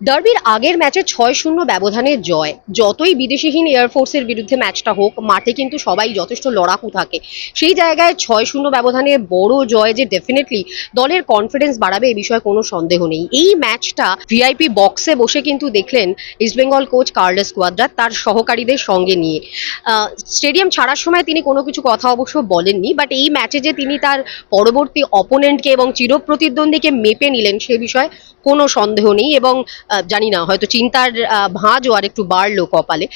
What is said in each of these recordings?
ডার্বির আগের ম্যাচে ছয় শূন্য ব্যবধানে জয়। যতই বিদেশিহীন এয়ারফোর্সের বিরুদ্ধে ম্যাচটা হোক, মাঠে কিন্তু সবাই যথেষ্ট লড়াকু থাকে। সেই জায়গায় ছয় শূন্য ব্যবধানে বড় জয় যে ডেফিনেটলি দলের কনফিডেন্স বাড়াবে এ বিষয়ে কোনো সন্দেহ নেই। এই ম্যাচটা ভিআইপি বক্সে বসে কিন্তু দেখলেন ইস্টবেঙ্গল কোচ কার্লেস কোয়াদ্রা তার সহকারীদের সঙ্গে নিয়ে। স্টেডিয়াম ছাড়ার সময় তিনি কোনো কিছু কথা অবশ্য বলেননি বাট এই ম্যাচে যে তিনি তার পরবর্তী অপোনেন্টকে এবং চিরপ্রতিদ্বন্দ্বীকে মেপে নিলেন সে বিষয়ে কোনো সন্দেহ নেই এবং জানি না, হয়তো চিন্তার ভাঁজও আর একটু বাড়লো কপালে।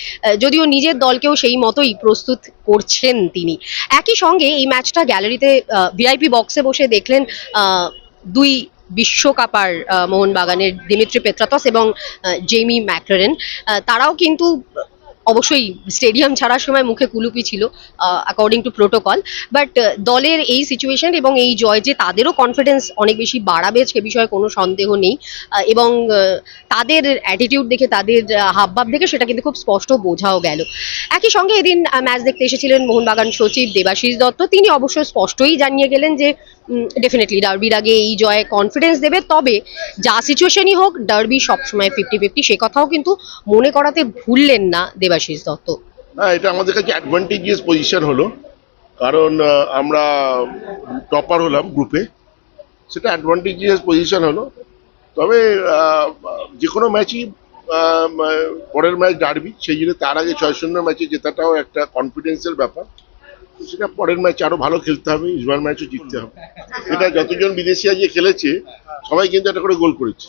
যদিও নিজের দলকেও সেই মতোই প্রস্তুত করছেন তিনি। একই সঙ্গে এই ম্যাচটা গ্যালারিতে ভিআইপি বক্সে বসে দেখলেন দুই বিশ্বকাপার মোহনবাগানের দিমিত্রি পেত্রাতস এবং জেমি ম্যাকরেন তারাও কিন্তু অবশ্যই স্টেডিয়াম ছাড়ার সময় মুখে কুলুপি ছিল অ্যাকর্ডিং টু প্রোটোকল বাট দলের এই সিচুয়েশন এবং এই জয় যে তাদেরও কনফিডেন্স অনেক বেশি বাড়াবে, সে বিষয়ে কোনো সন্দেহ নেই। এবং তাদের অ্যাটিটিউড দেখে, তাদের হাবভাব দেখে সেটা কিন্তু খুব স্পষ্ট বোঝাও গেল। একই সঙ্গে এদিন ম্যাচ দেখতে এসেছিলেন মোহনবাগান সচিব দেবাশিস দত্ত। তিনি অবশ্য স্পষ্টই জানিয়ে গেলেন যে ডেফিনেটলি ডার্বির আগে এই জয়ে কনফিডেন্স দেবে। তবে যা সিচুয়েশনই হোক ডার্বি সবসময় ফিফটি ফিফটি সে কথাও কিন্তু মনে করাতে ভুললেন না দেবাশিস দত্ত। হ্যাঁ এটা আমাদের কাছে অ্যাডভান্টেজিয়াস পজিশন হলো। কারণ আমরা টপার হলাম গ্রুপে সেটা অ্যাডভান্টেজিয়াস পজিশন হলো। তবে যে কোনো ম্যাচই পরের ম্যাচ ডারবি সেই জন্য তার আগে ছয় শূন্য ম্যাচে জেতাটাও একটা কনফিডেন্সের ব্যাপার। সেটা পরের ম্যাচ আরও ভালো খেলতে হবে ইসবার ম্যাচও জিততে হবে। এটা যতজন বিদেশি আজকে খেলেছে, সবাই কিন্তু একটা করে গোল করেছে।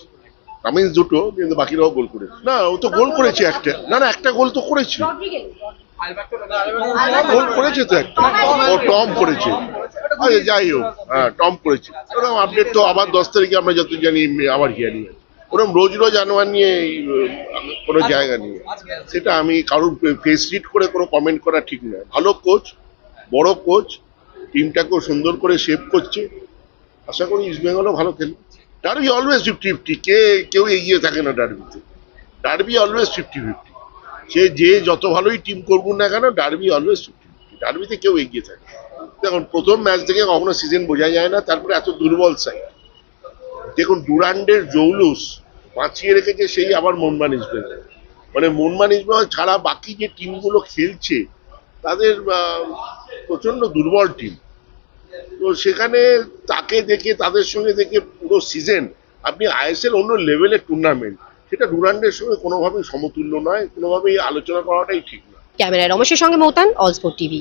কামিন্স দুটো, কিন্তু বাকিরাও গোল করেছে। না, ও তো গোল করেছে একটা। না না, একটা গোল তো করেছে। গোল করেছে তো একটা। ও টম করেছে। আরে যাই হোক হ্যাঁ টম করেছে। ওরকম আপডেট তো আবার দশ তারিখে আমরা যত জানি, আবার হিয়ারি ওরকম রোজ রোজ আনোয়ার নিয়ে কোনো জায়গা নিয়ে সেটা আমি কারোর ফেস রিড করে কোনো কমেন্ট করা ঠিক নয়। ভালো কোচ বড় কোচ, টিমটাকেও সুন্দর করে শেপ করছে। আশা করি ইস্ট বেঙ্গলও ভালো খেলবে। ডারবি অলওয়েজ ফিফটি ফিফটি কে, কেউ এগিয়ে থাকে না ডারবিতে ডারবি অলওয়েজ ফিফটি ফিফটি সে যে যত ভালোই টিম করব না কেন ডারবি অলওয়েজ ফিফটি ফিফটি ডারবিতে কেউ এগিয়ে থাকে দেখুন, প্রথম ম্যাচ থেকে কখনো সিজন বোঝা যায় না, তারপরে এত দুর্বল সাইড দেখুন ডুরান্ডের জৌলুস বাঁচিয়ে রেখেছে সেই আবার মন ম্যানেজমেন্ট মানে মন ম্যানেজমেন্ট ছাড়া বাকি যে টিমগুলো খেলছে, তাদের আহ, প্রচণ্ড দুর্বল টিম তো সেখানে তাকে দেখে তাদের সঙ্গে দেখে পুরো সিজন আপনি আইএসএল অন্য লেভেলের টুর্নামেন্ট সেটা ডুরান্ডের সঙ্গে কোনোভাবেই সমতুল্য নয় কোনোভাবেই আলোচনা করাটাই ঠিক না ক্যামেরায় রমেশের সঙ্গে মৌতান অলস্পোর্ট টিভি